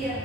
Nah,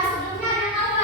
sebelumnya ada yang tahu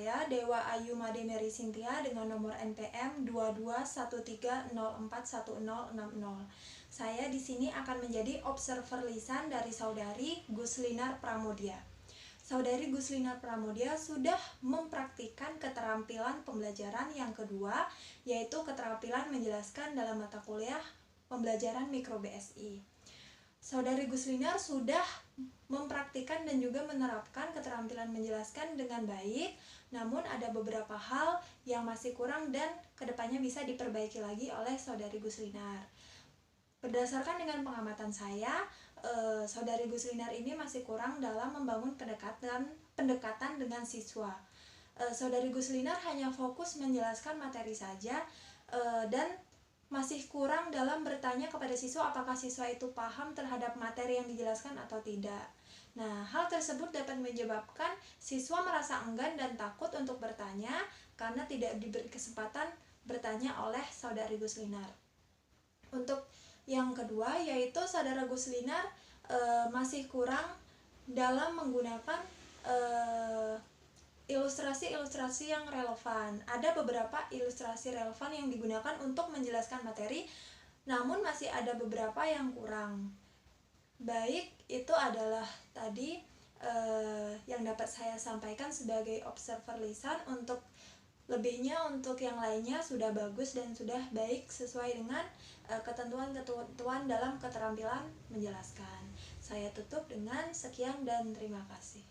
saya Dewa Ayu Made Mary Cynthia dengan nomor NPM 2213041060. Saya di sini akan menjadi observer lisan dari saudari Guslinar Pramodia. Saudari Guslinar Pramodia sudah mempraktikkan keterampilan pembelajaran yang kedua, yaitu keterampilan menjelaskan dalam mata kuliah pembelajaran Mikro BSI. Saudari Guslinar sudah mempraktikkan dan juga menerapkan keterampilan menjelaskan dengan baik, namun ada beberapa hal yang masih kurang dan kedepannya bisa diperbaiki lagi oleh saudari Guslinar. Berdasarkan dengan pengamatan saya, saudari Guslinar ini masih kurang dalam membangun pendekatan dengan siswa. Saudari Guslinar hanya fokus menjelaskan materi saja dan masih kurang dalam bertanya kepada siswa apakah siswa itu paham terhadap materi yang dijelaskan atau tidak. Nah, hal tersebut dapat menyebabkan siswa merasa enggan dan takut untuk bertanya karena tidak diberi kesempatan bertanya oleh saudari Guslinar. Untuk yang kedua, yaitu saudara Guslinar masih kurang dalam menggunakan ilustrasi-ilustrasi yang relevan. Ada beberapa ilustrasi relevan yang digunakan untuk menjelaskan materi, namun masih ada beberapa yang kurang. Baik, itu adalah tadi yang dapat saya sampaikan sebagai observer lisan. Untuk lebihnya, untuk yang lainnya sudah bagus dan sudah baik sesuai dengan ketentuan-ketentuan dalam keterampilan menjelaskan. Saya tutup dengan sekian dan terima kasih.